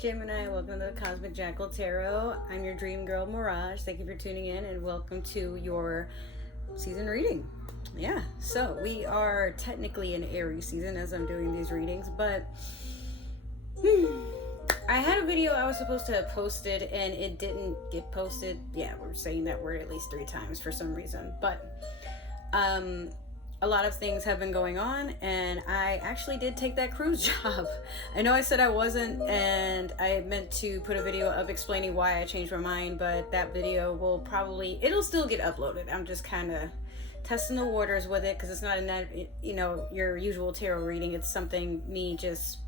Gemini. Welcome to the Cosmic Jackal Tarot. I'm your dream girl, Mirage. Thank you for tuning in and welcome to your season reading. Yeah, so we are technically in Aries season as I'm doing these readings, but I had a video I was supposed to have posted and it didn't get posted. Yeah, we're saying that word at least 3 times for some reason, but a lot of things have been going on, and I actually did take that cruise job. I know I said I wasn't, and I meant to put a video up explaining why I changed my mind, but that video will it'll still get uploaded. I'm just kind of testing the waters with it because it's not your usual tarot reading. It's something, me just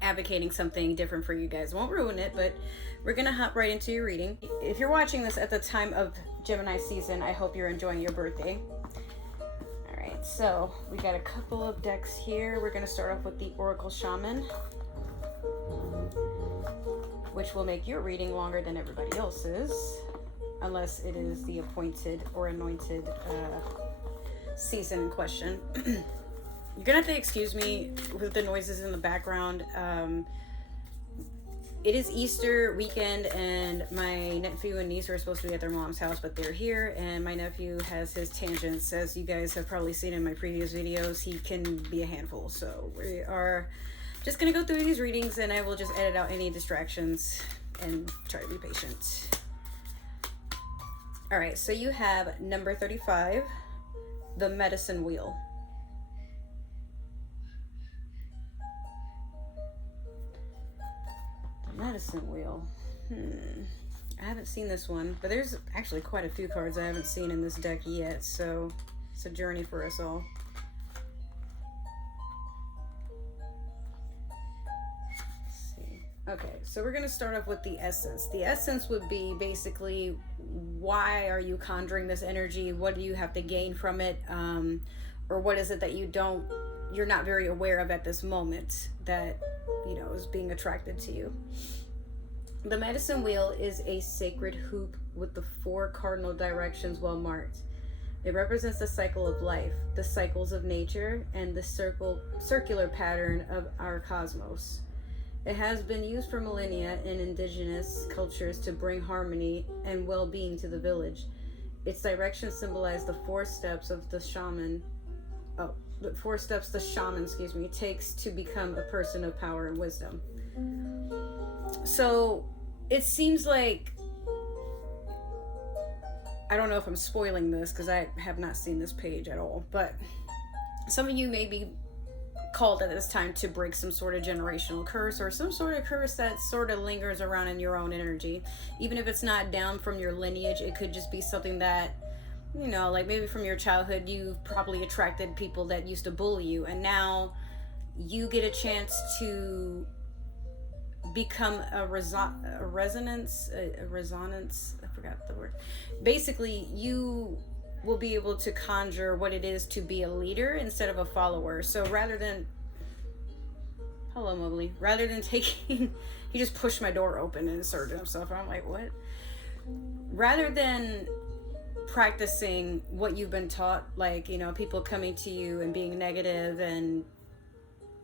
advocating something different for you guys. Won't ruin it, but we're gonna hop right into your reading. If you're watching this at the time of Gemini season, I hope you're enjoying your birthday. So we got a couple of decks here. We're going to start off with the Oracle Shaman, which will make your reading longer than everybody else's, unless it is the appointed or anointed season in question. You're gonna have to excuse me with the noises in the background. It is Easter weekend, and my nephew and niece are supposed to be at their mom's house, but they're here, and my nephew has his tangents. As you guys have probably seen in my previous videos, he can be a handful. So we are just going to go through these readings, and I will just edit out any distractions and try to be patient. All right, so you have number 35, the Medicine Wheel. Medicine Wheel. I haven't seen this one, but there's actually quite a few cards I haven't seen in this deck yet, so it's a journey for us all. Let's see. Okay, so we're gonna start off with the essence. The essence would be basically, why are you conjuring this energy? What do you have to gain from it? Or what is it that you're not very aware of at this moment that is being attracted to you? The Medicine Wheel is a sacred hoop with the 4 cardinal directions well marked. It represents the cycle of life, the cycles of nature, and the circular pattern of our cosmos. It has been used for millennia in indigenous cultures to bring harmony and well-being to the village. Its directions symbolize the 4 steps of the shaman. The 4 steps the shaman, takes to become a person of power and wisdom. So it seems like, I don't know if I'm spoiling this because I have not seen this page at all, but some of you may be called at this time to break some sort of generational curse, or some sort of curse that sort of lingers around in your own energy. Even if it's not down from your lineage, it could just be something that, like maybe from your childhood, you've probably attracted people that used to bully you, and now you get a chance to become a resonance, I forgot the word. Basically, you will be able to conjure what it is to be a leader instead of a follower. So rather than, hello Mobley, rather than taking, he just pushed my door open and inserted himself, and I'm like, what? Rather than practicing what you've been taught, like people coming to you and being negative and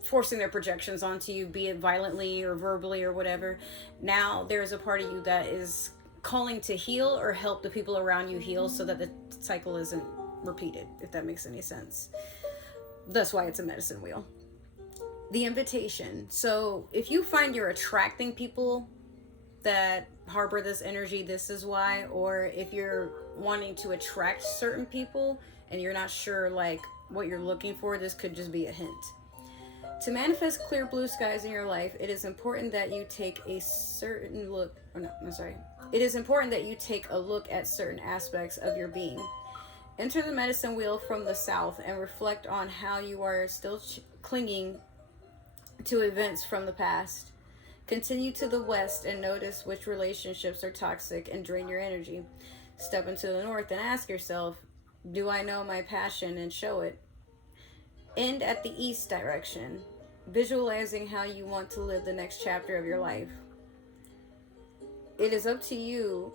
forcing their projections onto you, be it violently or verbally or whatever, now there's a part of you that is calling to heal or help the people around you heal so that the cycle isn't repeated, if that makes any sense. That's why it's a medicine wheel. The invitation. So if you find you're attracting people that harbor this energy, this is why. Or if you're wanting to attract certain people and you're not sure like what you're looking for, this could just be a hint. To manifest clear blue skies in your life, it is important that you take a It is important that you take a look at certain aspects of your being. Enter the medicine wheel from the south and reflect on how you are still clinging to events from the past. Continue to the west and notice which relationships are toxic and drain your energy. Step into the north and ask yourself, do I know my passion, and show it. End at the east direction, visualizing how you want to live the next chapter of your life. It is up to you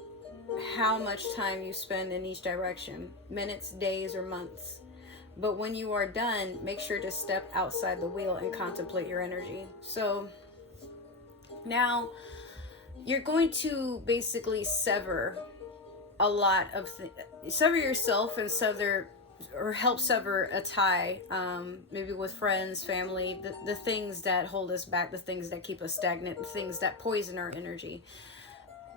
how much time you spend in each direction, minutes, days, or months. But when you are done, make sure to step outside the wheel and contemplate your energy. So Now, you're going to basically sever a lot of sever yourself and sever or help sever a tie, maybe with friends, family, the things that hold us back, the things that keep us stagnant, the things that poison our energy.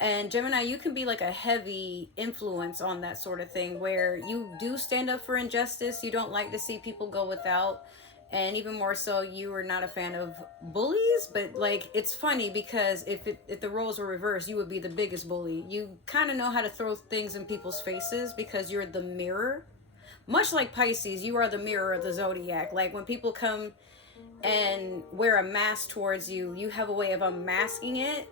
And Gemini, you can be like a heavy influence on that sort of thing, where you do stand up for injustice. You don't like to see people go without. And even more so, you are not a fan of bullies. But like, it's funny because if the roles were reversed, you would be the biggest bully. You kind of know how to throw things in people's faces because you're the mirror. Much like Pisces, you are the mirror of the zodiac. Like, when people come and wear a mask towards you, you have a way of unmasking it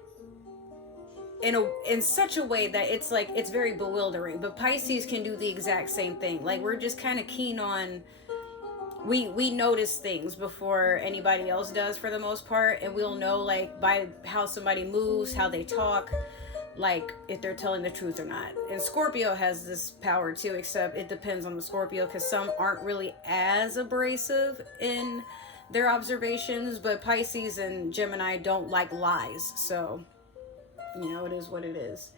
in such a way that it's like, it's very bewildering. But Pisces can do the exact same thing. Like, we're just kind of keen on, we notice things before anybody else does for the most part, and we'll know like by how somebody moves, how they talk, like if they're telling the truth or not. And Scorpio has this power too, except it depends on the Scorpio, because some aren't really as abrasive in their observations, but Pisces and Gemini don't like lies, so you know, it is what it is.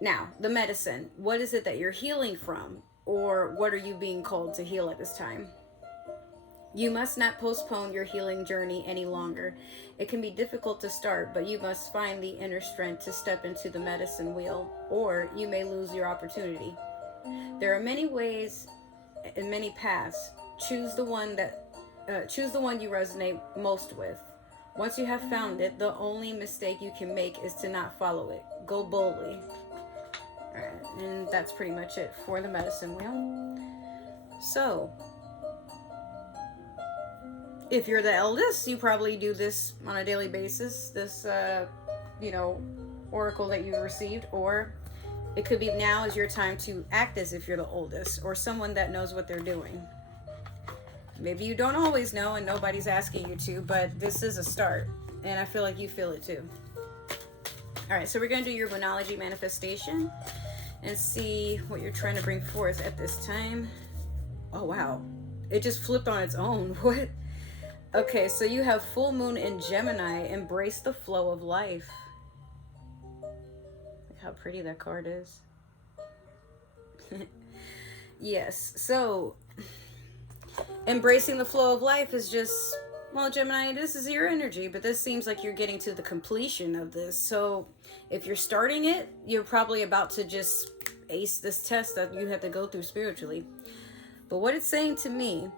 Now, the medicine. What is it that you're healing from? Or what are you being called to heal at this time? You must not postpone your healing journey any longer. It can be difficult to start, but you must find the inner strength to step into the medicine wheel, or you may lose your opportunity. There are many ways and many paths. Choose the one you resonate most with. Once you have found it, the only mistake you can make is to not follow it. Go boldly. Alright, and that's pretty much it for the medicine wheel. So, if you're the eldest, you probably do this on a daily basis, this, oracle that you've received, or it could be now is your time to act as if you're the oldest, or someone that knows what they're doing. Maybe you don't always know and nobody's asking you to, but this is a start, and I feel like you feel it too. Alright, so we're going to do your Moonology manifestation and see what you're trying to bring forth at this time. Oh wow, it just flipped on its own. What? Okay, so you have full moon in Gemini. Embrace the flow of life. Look how pretty that card is. Yes, so embracing the flow of life is just, well, Gemini, this is your energy, but this seems like you're getting to the completion of this. So if you're starting it, you're probably about to just ace this test that you have to go through spiritually. But what it's saying to me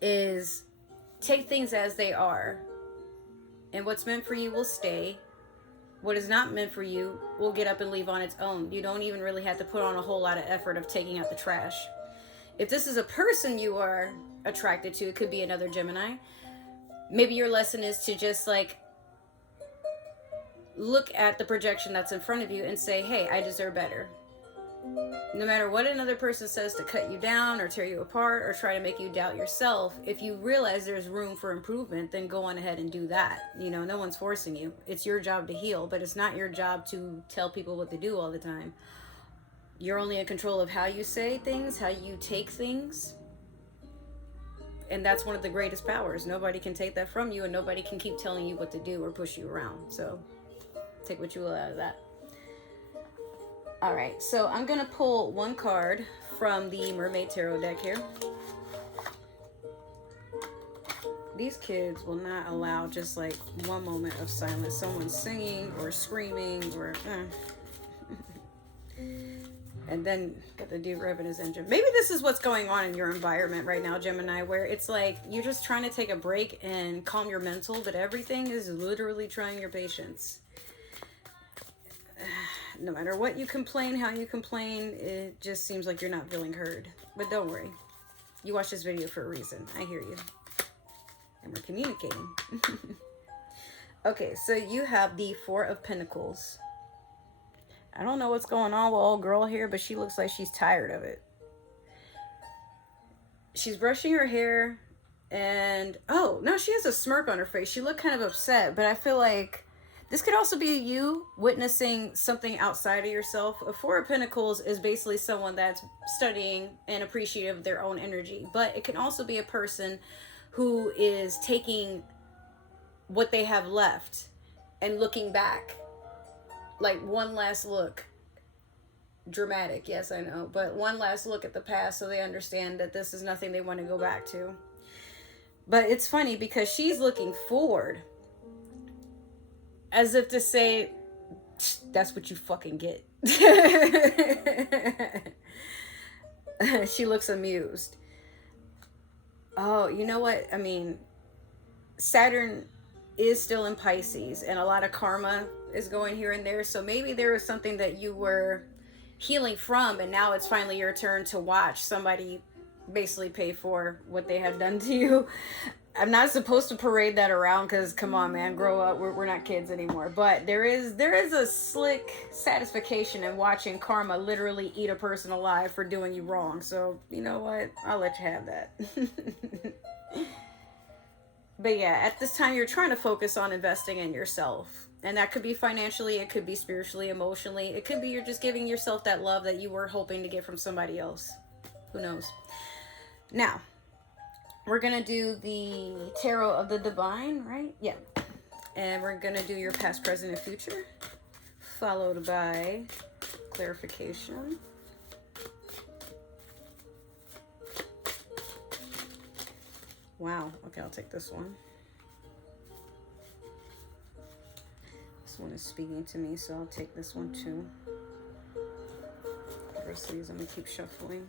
is take things as they are, and what's meant for you will stay. What is not meant for you will get up and leave on its own. You don't even really have to put on a whole lot of effort of taking out the trash. If this is a person you are attracted to, it could be another Gemini. Maybe your lesson is to just like look at the projection that's in front of you and say, hey, I deserve better. No matter what another person says to cut you down or tear you apart or try to make you doubt yourself, if you realize there's room for improvement, then go on ahead and do that. You know, no one's forcing you. It's your job to heal, but it's not your job to tell people what to do all the time. You're only in control of how you say things, how you take things. And that's one of the greatest powers. Nobody can take that from you, and nobody can keep telling you what to do or push you around. So take what you will out of that. All right, so I'm going to pull one card from the Mermaid Tarot deck here. These kids will not allow just like one moment of silence. Someone singing or screaming or... And then got the dude revving his engine. Maybe this is what's going on in your environment right now, Gemini, where it's like you're just trying to take a break and calm your mental, but everything is literally trying your patience. No matter what you complain, how you complain, it just seems like you're not feeling heard. But don't worry. You watch this video for a reason. I hear you. And we're communicating. Okay, so you have the Four of Pentacles. I don't know what's going on with old girl here, but she looks like she's tired of it. She's brushing her hair, and oh, no, she has a smirk on her face. She looked kind of upset, but I feel like this could also be you witnessing something outside of yourself. A Four of Pentacles is basically someone that's studying and appreciative of their own energy, but it can also be a person who is taking what they have left and looking back, like one last look. Dramatic, yes, I know, but one last look at the past so they understand that this is nothing they want to go back to. But it's funny because she's looking forward, as if to say, that's what you fucking get. She looks amused. Oh, you know what? I mean, Saturn is still in Pisces, and a lot of karma is going here and there. So maybe there was something that you were healing from, and now it's finally your turn to watch somebody basically pay for what they have done to you. I'm not supposed to parade that around because, come on, man, grow up. We're not kids anymore. But there is a slick satisfaction in watching karma literally eat a person alive for doing you wrong. So, you know what? I'll let you have that. But yeah, at this time, you're trying to focus on investing in yourself. And that could be financially, it could be spiritually, emotionally. It could be you're just giving yourself that love that you were hoping to get from somebody else. Who knows? Now, we're going to do the Tarot of the Divine, right? Yeah. And we're going to do your past, present, and future, followed by clarification. Wow. Okay, I'll take this one. This one is speaking to me, so I'll take this one too. The rest of these I'm going to keep shuffling.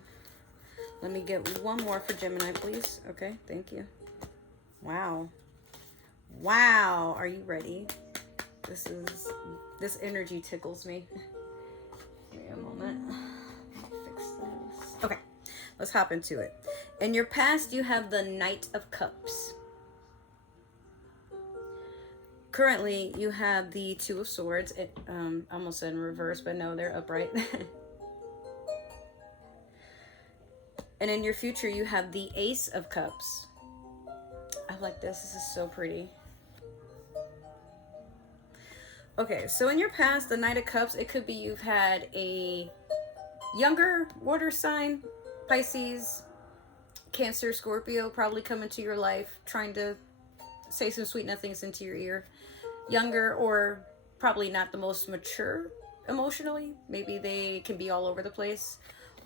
Let me get one more for Gemini, please. Okay, thank you. Wow. Wow. Are you ready? This energy tickles me. Give me a moment. Fix this. Okay, let's hop into it. In your past, you have the Knight of Cups. Currently, you have the Two of Swords. It almost said in reverse, but no, they're upright. And in your future, you have the Ace of Cups. I like this. This is so pretty. Okay, so in your past, the Knight of Cups, it could be you've had a younger water sign, Pisces, Cancer, Scorpio, probably come into your life, trying to say some sweet nothings into your ear. Younger, or probably not the most mature emotionally. Maybe they can be all over the place.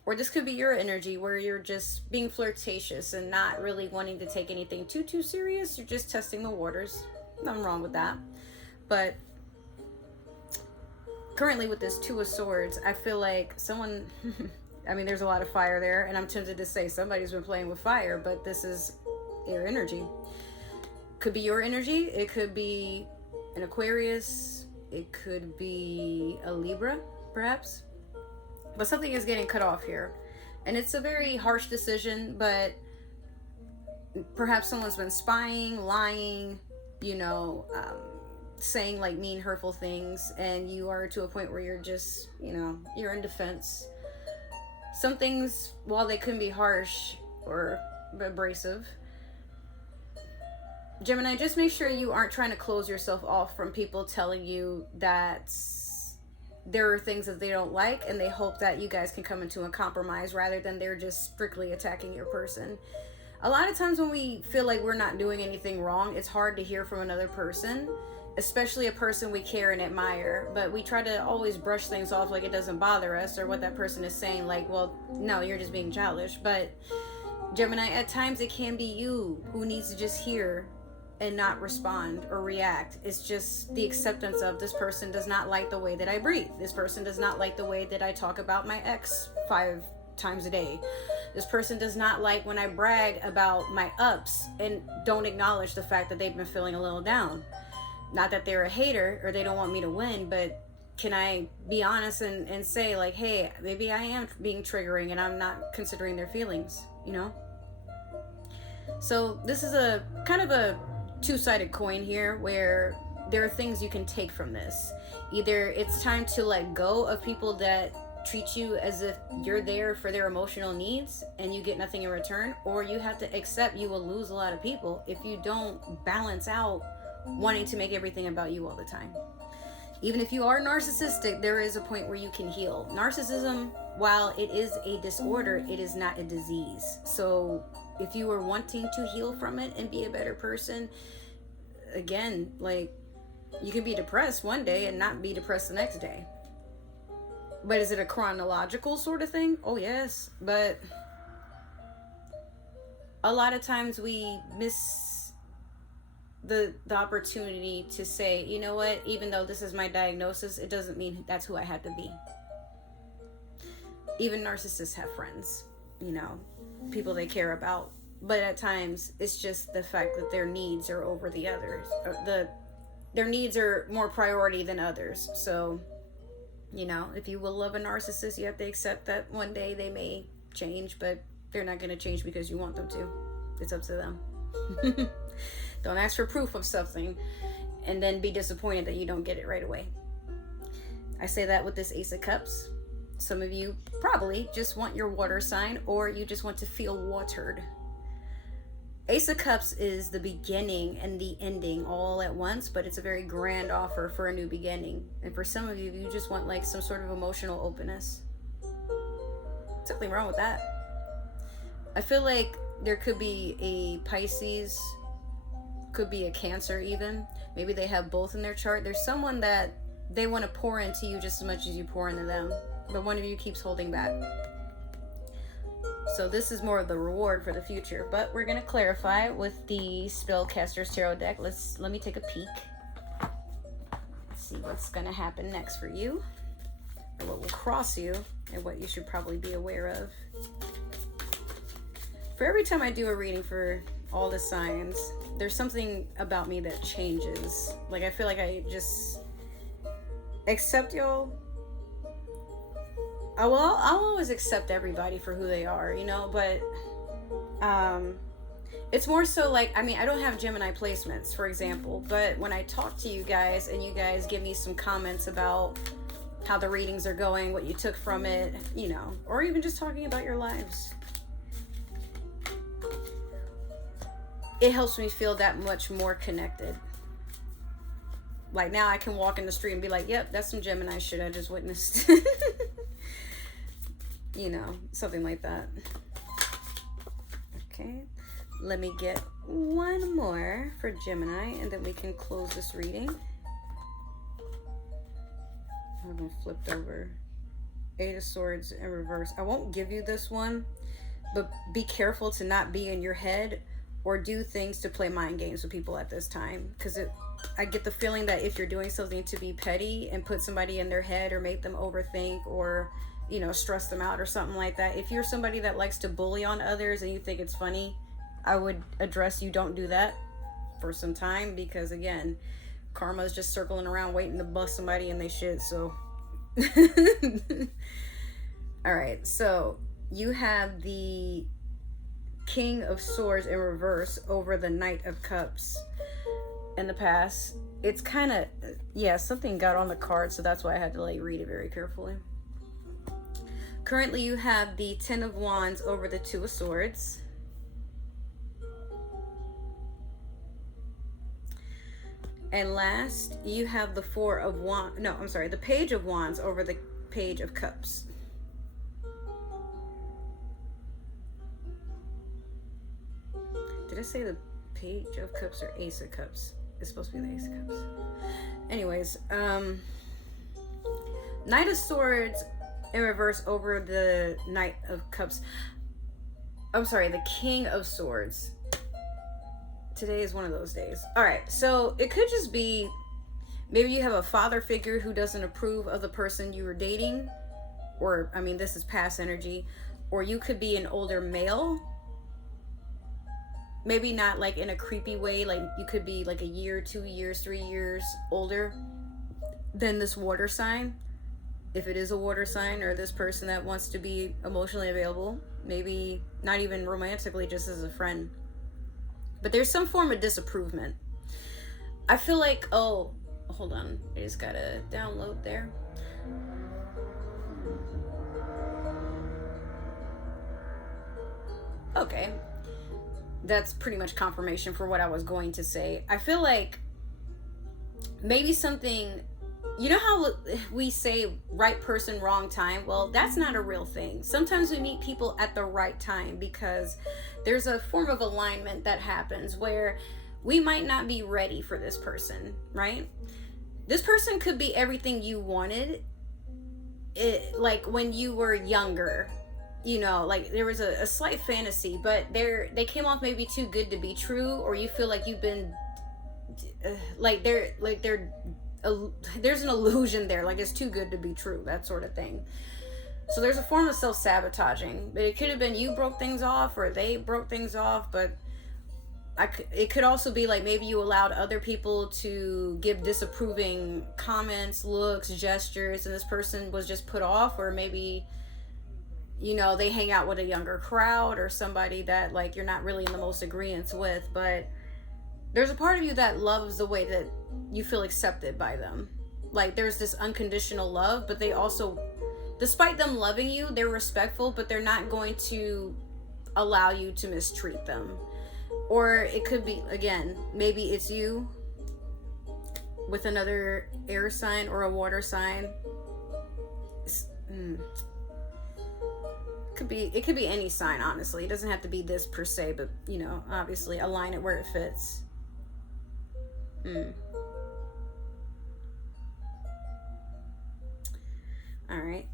Or this could be your energy where you're just being flirtatious and not really wanting to take anything too serious. You're just testing the waters. Nothing wrong with that. But currently with this Two of Swords, I feel like someone, I mean, there's a lot of fire there, and I'm tempted to say somebody's been playing with fire, but this is air energy. Could be your energy. It could be an Aquarius. It could be a Libra, perhaps. But something is getting cut off here. And it's a very harsh decision, but perhaps someone's been spying, lying, saying like mean, hurtful things, and you are to a point where you're just, you're in defense. Some things, while they can be harsh or abrasive, Gemini, just make sure you aren't trying to close yourself off from people telling you that there are things that they don't like, and they hope that you guys can come into a compromise rather than they're just strictly attacking your person. A lot of times when we feel like we're not doing anything wrong, it's hard to hear from another person, especially a person we care and admire, but we try to always brush things off like it doesn't bother us, or what that person is saying, like, well, no, you're just being childish. But Gemini, at times it can be you who needs to just hear and not respond or react. It's just the acceptance of, this person does not like the way that I breathe. This person does not like the way that I talk about my ex 5 times a day. This person does not like when I brag about my ups and don't acknowledge the fact that they've been feeling a little down. Not that they're a hater or they don't want me to win, but can I be honest and say like, hey, maybe I am being triggering and I'm not considering their feelings, So this is a kind of a two-sided coin here, where there are things you can take from this. Either it's time to let go of people that treat you as if you're there for their emotional needs and you get nothing in return, or you have to accept you will lose a lot of people if you don't balance out wanting to make everything about you all the time. Even if you are narcissistic, there is a point where you can heal. Narcissism, while it is a disorder, it is not a disease. So if you are wanting to heal from it and be a better person, again, like, you can be depressed one day and not be depressed the next day. But is it a chronological sort of thing? Oh, yes. But a lot of times we miss the opportunity to say, you know what, even though this is my diagnosis, it doesn't mean that's who I had to be. Even narcissists have friends, you know, people they care about. But at times, it's just the fact that their needs are over the others. Their needs are more priority than others. So, you know, if you will love a narcissist, you have to accept that one day they may change, but they're not going to change because you want them to. It's up to them. Don't ask for proof of something and then be disappointed that you don't get it right away. I say that with this Ace of Cups. Some of you probably just want your water sign, or you just want to feel watered. Ace of Cups is the beginning and the ending all at once, but it's a very grand offer for a new beginning. And for some of you, you just want like some sort of emotional openness. Something wrong with that. I feel like there could be a Pisces, could be a Cancer even. Maybe they have both in their chart. There's someone that they want to pour into you just as much as you pour into them, but one of you keeps holding back. So this is more of the reward for the future, but we're going to clarify with the Spellcaster's Tarot deck. Let me take a peek. Let's see what's going to happen next for you, or what will cross you, and what you should probably be aware of. For every time I do a reading for all the signs, there's something about me that changes. Like, I feel like I just accept y'all. I'll always accept everybody for who they are, you know, but it's more so like, I mean, I don't have Gemini placements, for example, but when I talk to you guys and you guys give me some comments about how the readings are going, what you took from it, you know, or even just talking about your lives, it helps me feel that much more connected. Like, now I can walk in the street and be like, yep, that's some Gemini shit I just witnessed. You know, something like that. Okay, let me get one more for Gemini, and then we can close this reading. I haven't flipped over. Eight of Swords in reverse. I won't give you this one, but be careful to not be in your head or do things to play mind games with people at this time, because I get the feeling that if you're doing something to be petty and put somebody in their head or make them overthink or, you know, stress them out or something like that, if you're somebody that likes to bully on others and you think it's funny, I would address you don't do that for some time, because again, karma is just circling around waiting to bust somebody in their shit. So all right, so you have the King of Swords in reverse over the Knight of Cups. In the past, it's kind of, yeah, something got on the card, so that's why I had to like read it very carefully. Currently, you have the Ten of Wands over the Two of Swords. And last, you have the Four of Wands. No, I'm sorry, the Page of Wands over the Page of Cups. Did I say the Page of Cups or Ace of Cups? It's supposed to be the Ace of Cups. Anyways, Knight of Swords in reverse over the Knight of Cups. I'm sorry, the King of Swords. Today is one of those days. All right, so it could just be maybe you have a father figure who doesn't approve of the person you were dating, or I mean, this is past energy, or you could be an older male. Maybe not like in a creepy way, like you could be like a year, 2 years, 3 years older than this water sign. If it is a water sign, or this person that wants to be emotionally available, maybe not even romantically, just as a friend. But there's some form of disapproval. I feel like, oh, hold on. I just gotta download there. Okay. That's pretty much confirmation for what I was going to say. I feel like maybe something, you know how we say right person, wrong time? Well, that's not a real thing. Sometimes we meet people at the right time because there's a form of alignment that happens where we might not be ready for this person, right? This person could be everything you wanted, like when you were younger, you know, like there was a slight fantasy, but they came off maybe too good to be true, or you feel like you've been there's an illusion there, like it's too good to be true, that sort of thing. So there's a form of self-sabotaging, but it could have been you broke things off or they broke things off, but it could also be like maybe you allowed other people to give disapproving comments, looks, gestures, and this person was just put off, or maybe, you know, they hang out with a younger crowd or somebody that like you're not really in the most agreement with, but there's a part of you that loves the way that you feel accepted by them. Like there's this unconditional love, but they also, despite them loving you, they're respectful, but they're not going to allow you to mistreat them. Or it could be, again, maybe it's you with another air sign or a water sign. It could be any sign, honestly. It doesn't have to be this per se, but, you know, obviously align it where it fits. All right.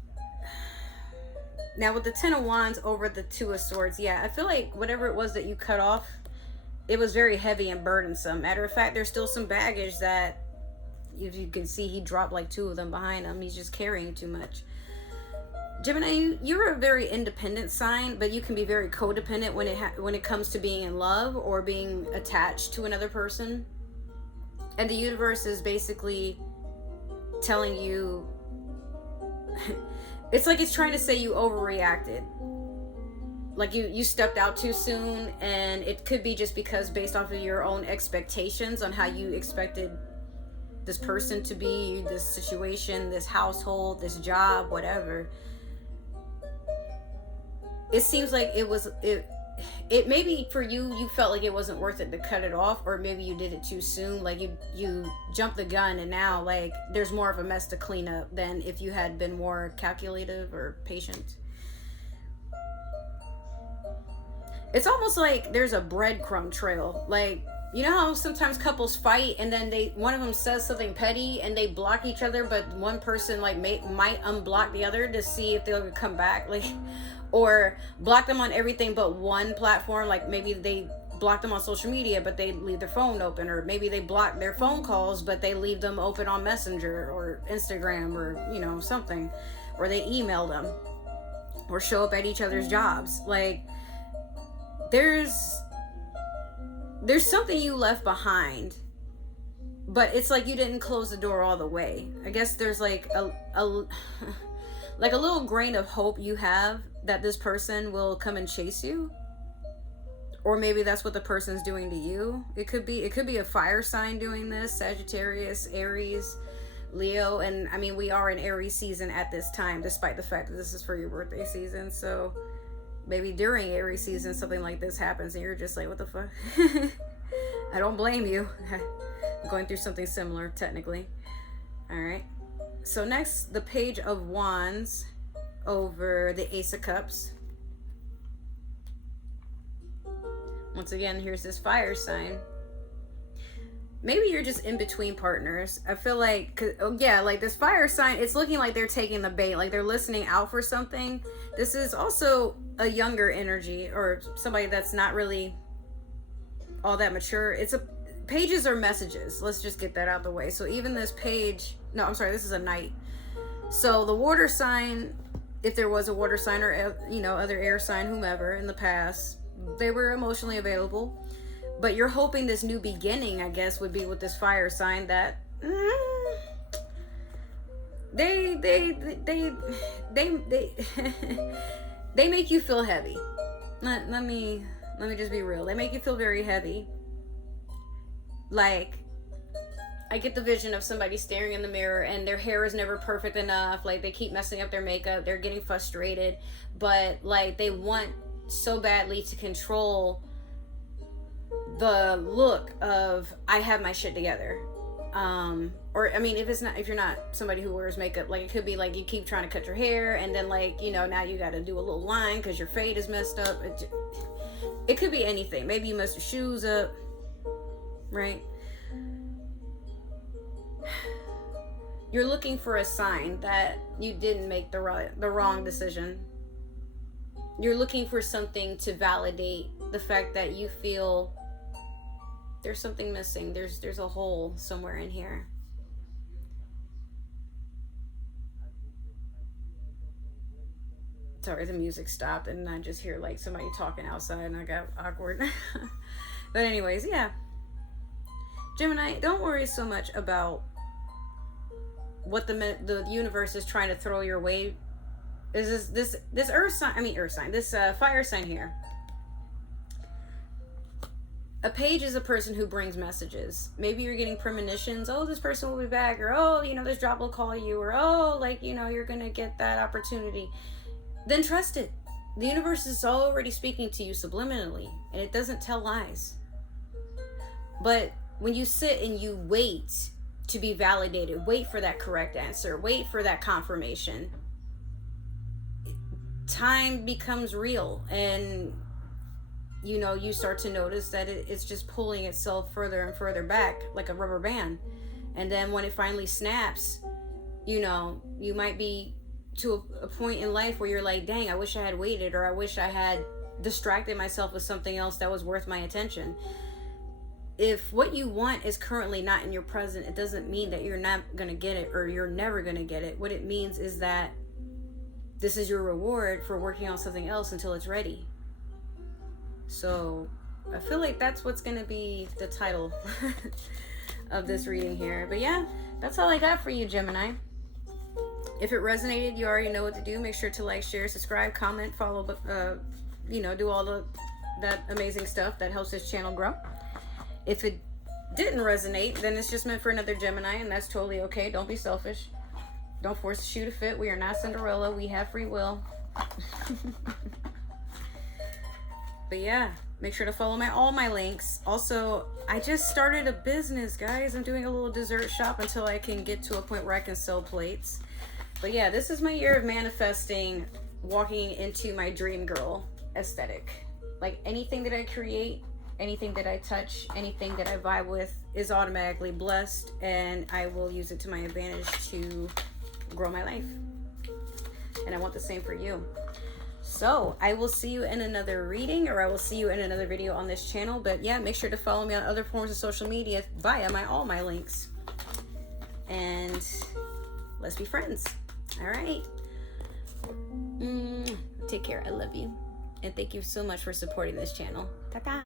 Now with the 10 of Wands over the 2 of Swords, yeah, I feel like whatever it was that you cut off, it was very heavy and burdensome. Matter of fact, there's still some baggage that, if you can see, he dropped like 2 of them behind him. He's just carrying too much. Gemini, you're a very independent sign, but you can be very codependent when it comes to being in love or being attached to another person. And the universe is basically telling you, it's like it's trying to say you overreacted. Like you stepped out too soon, and it could be just because based off of your own expectations on how you expected this person to be, this situation, this household, this job, whatever. It seems like it maybe for you felt like it wasn't worth it to cut it off, or maybe you did it too soon. Like you jumped the gun, and now like there's more of a mess to clean up than if you had been more calculative or patient. It's almost like there's a breadcrumb trail. Like, you know how sometimes couples fight and then one of them says something petty and they block each other, but one person like might unblock the other to see if they'll come back, like, or block them on everything but one platform. Like maybe they block them on social media but they leave their phone open, or maybe they block their phone calls but they leave them open on Messenger or Instagram, or you know, something, or they email them or show up at each other's jobs. Like there's something you left behind, but it's like you didn't close the door all the way. I guess there's like a little grain of hope you have that this person will come and chase you, or maybe that's what the person's doing to you. It could be a fire sign doing this: Sagittarius, Aries, Leo. And I mean, we are in Aries season at this time, despite the fact that this is for your birthday season. So maybe during Aries season something like this happens and you're just like, what the fuck? I don't blame you. I'm going through something similar, technically. All right. So next, the Page of Wands over the Ace of Cups. Once again, here's this fire sign. Maybe you're just in between partners. I feel like, like this fire sign, it's looking like they're taking the bait, like they're listening out for something. This is also a younger energy, or somebody that's not really all that mature. Pages are messages. Let's just get that out the way. So even this page, no, I'm sorry, this is a knight. So the water sign, if there was a water sign, or, you know, other air sign, whomever in the past, they were emotionally available. But you're hoping this new beginning, I guess, would be with this fire sign that they they make you feel heavy. Let me just be real. They make you feel very heavy. Like, I get the vision of somebody staring in the mirror and their hair is never perfect enough. Like, they keep messing up their makeup. They're getting frustrated, but like they want so badly to control the look of, I have my shit together. Or I mean, if you're not somebody who wears makeup, like it could be like you keep trying to cut your hair and then like, you know, now you got to do a little line because your fade is messed up. It could be anything. Maybe you messed your shoes up. right? You're looking for a sign that you didn't make the wrong decision. You're looking for something to validate the fact that you feel there's something missing. There's a hole somewhere in here. Sorry, the music stopped and I just hear like somebody talking outside and I got awkward. But anyways, yeah. Gemini, don't worry so much about what the universe is trying to throw your way. Is this earth sign, this fire sign here. A page is a person who brings messages. Maybe you're getting premonitions. Oh, this person will be back. Or, oh, this job will call you. Or, oh, you're going to get that opportunity. Then trust it. The universe is already speaking to you subliminally. And it doesn't tell lies. But when you sit and you wait to be validated, wait for that correct answer, wait for that confirmation, time becomes real. And you start to notice that it's just pulling itself further and further back like a rubber band. And then when it finally snaps, you might be to a point in life where you're like, dang, I wish I had waited, or I wish I had distracted myself with something else that was worth my attention. If what you want is currently not in your present, it doesn't mean that you're not going to get it or you're never going to get it. What it means is that this is your reward for working on something else until it's ready. So I feel like that's what's going to be the title of this reading here. But yeah, that's all I got for you, Gemini. If it resonated, you already know what to do. Make sure to like, share, subscribe, comment, follow, do all that amazing stuff that helps this channel grow. If it didn't resonate, then it's just meant for another Gemini, and that's totally okay. Don't be selfish. Don't force the shoe to fit. We are not Cinderella. We have free will. But yeah, make sure to follow all my links. Also, I just started a business, guys. I'm doing a little dessert shop until I can get to a point where I can sell plates. But yeah, this is my year of manifesting, walking into my dream girl aesthetic. Like anything that I create, anything that I touch, anything that I vibe with is automatically blessed, and I will use it to my advantage to grow my life. And I want the same for you. So I will see you in another reading, or I will see you in another video on this channel. But yeah, make sure to follow me on other forms of social media via all my links. And let's be friends. All right. Take care. I love you. And thank you so much for supporting this channel. Ta-ta.